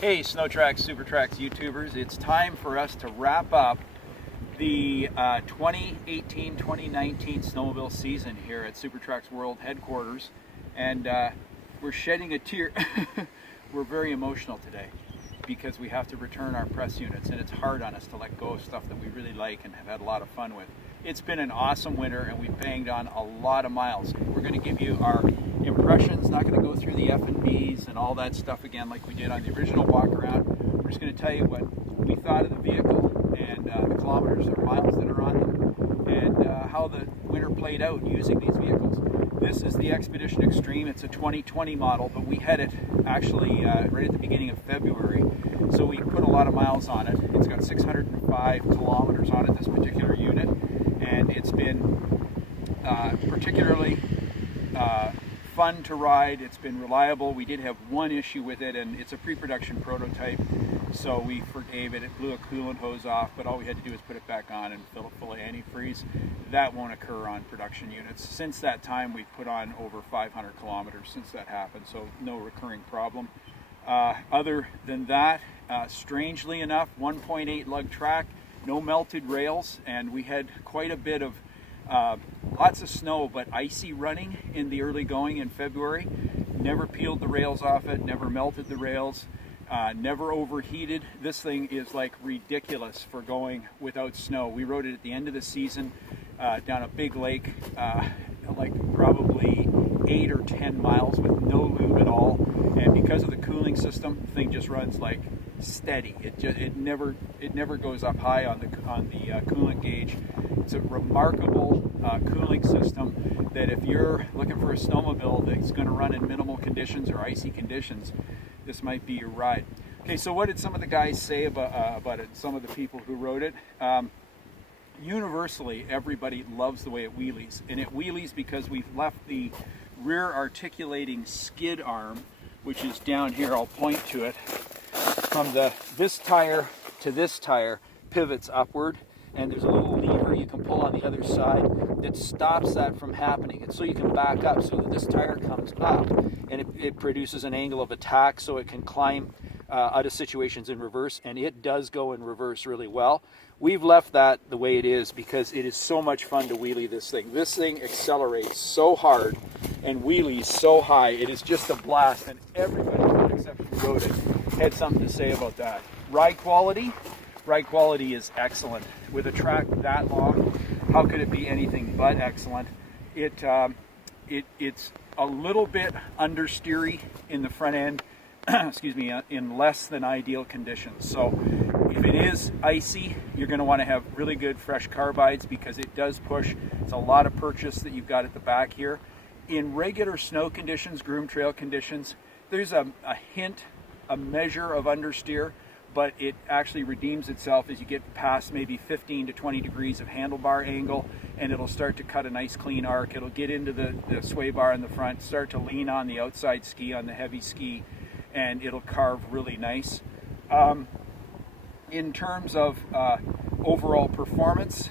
Hey SnowTrax, SuperTrax YouTubers, it's time for us to wrap up the 2018-2019 snowmobile season here at SuperTrax World Headquarters, and we're shedding a tear. We're very emotional today because we have to return our press units, and it's hard on us to let go of stuff that we really like and have had a lot of fun with. It's been an awesome winter and we've banged on a lot of miles. We're going to give you our impressions, not going to go through the F&Bs and all that stuff again like we did on the original walk around. We're just going to tell you what we thought of the vehicle and the kilometers or miles that are on them, and how the winter played out using these vehicles. This is the Expedition Xtreme. It's a 2020 model, but we had it actually right at the beginning of February, so we put a lot of miles on it. It's got 605 kilometers on it, this particular unit, and it's been particularly fun to ride. It's been reliable. We did have one issue with it, and it's a pre-production prototype, so we forgave it. It blew a coolant hose off, but all we had to do was put it back on and fill it full of antifreeze. That won't occur on production units. Since that time, we've put on over 500 kilometers since that happened, so no recurring problem. Other than that, strangely enough, 1.8 lug track, no melted rails, and we had quite a bit of lots of snow, but icy running in the early going in February. Never peeled the rails off it, never melted the rails, never overheated. This thing is like ridiculous for going without snow. We rode it at the end of the season down a big lake, like probably 8 or 10 miles with no lube at all, and because of the cooling system, the thing just runs like steady. It never goes up high on the coolant gauge. It's a remarkable cooling system that if you're looking for a snowmobile that's going to run in minimal conditions or icy conditions, this might be your ride. Okay, so what did some of the guys say about it? Some of the people who rode it. Universally, everybody loves the way it wheelies, and it wheelies because we've left the rear articulating skid arm, which is down here. I'll point to it. From this tire to this tire pivots upward, and there's a little lever you can pull on the other side that stops that from happening. And so you can back up so that this tire comes up, and it produces an angle of attack so it can climb out of situations in reverse, and it does go in reverse really well. We've left that the way it is because it is so much fun to wheelie this thing. This thing accelerates so hard and wheelies so high. It is just a blast, and everybody except who rode it had something to say about that. Ride quality is excellent. With a track that long, how could it be anything but excellent? It's a little bit understeery in the front end, excuse me, in less than ideal conditions. So if it is icy, you're going to want to have really good fresh carbides because it does push. It's a lot of purchase that you've got at the back here. In regular snow conditions, groom trail conditions, there's a hint, a measure of understeer, but it actually redeems itself as you get past maybe 15 to 20 degrees of handlebar angle, and it'll start to cut a nice clean arc. It'll get into the sway bar in the front, start to lean on the outside ski, on the heavy ski, and it'll carve really nice. In terms of overall performance,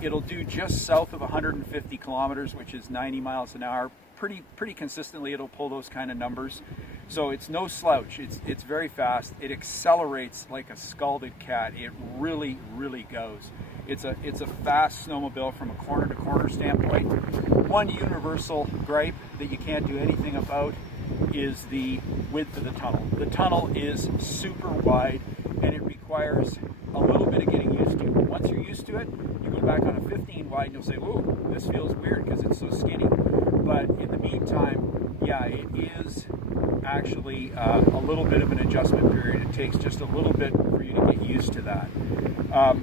it'll do just south of 150 kilometers, which is 90 miles an hour. Pretty consistently it'll pull those kind of numbers. So it's no slouch. It's very fast. It accelerates like a scalded cat. It really goes. It's a fast snowmobile from a corner to corner standpoint. One universal gripe that you can't do anything about is the width of the tunnel. The tunnel is super wide, and it requires a little bit of getting used to. Once you're used to it, you go back on a 15 wide and you'll say, whoa, this feels weird because it's so skinny. But in the meantime, yeah, it is actually a little bit of an adjustment period. It takes just a little bit for you to get used to that.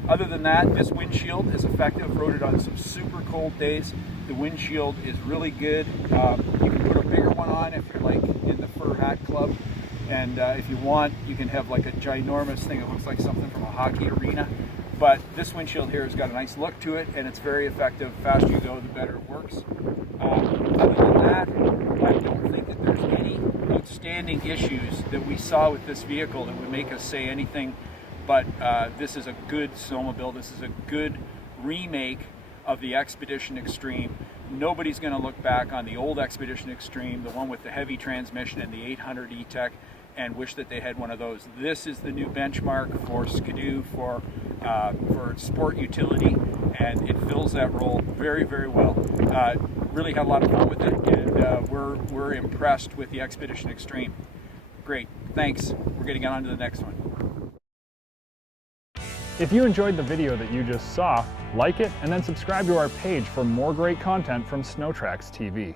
Other than that, this windshield is effective. Rode it on some super cold days. The windshield is really good. You can put a bigger one on if you're like in the fur hat club, and if you want, you can have like a ginormous thing that looks like something from a hockey arena. But this windshield here has got a nice look to it, and it's very effective. The faster you go, the better it works. Other than that, I don't think that there's any outstanding issues that we saw with this vehicle that would make us say anything, but this is a good snowmobile. This is a good remake of the Expedition Xtreme. Nobody's going to look back on the old Expedition Xtreme, the one with the heavy transmission and the 800 ETEC, and wish that they had one of those. This is the new benchmark for skidoo, for sport utility, and it fills that role very, very well. Really had a lot of fun with it, and we're impressed with the Expedition Xtreme. Great, thanks. We're getting on to the next one. If you enjoyed the video that you just saw, like it and then subscribe to our page for more great content from SnowTrax TV.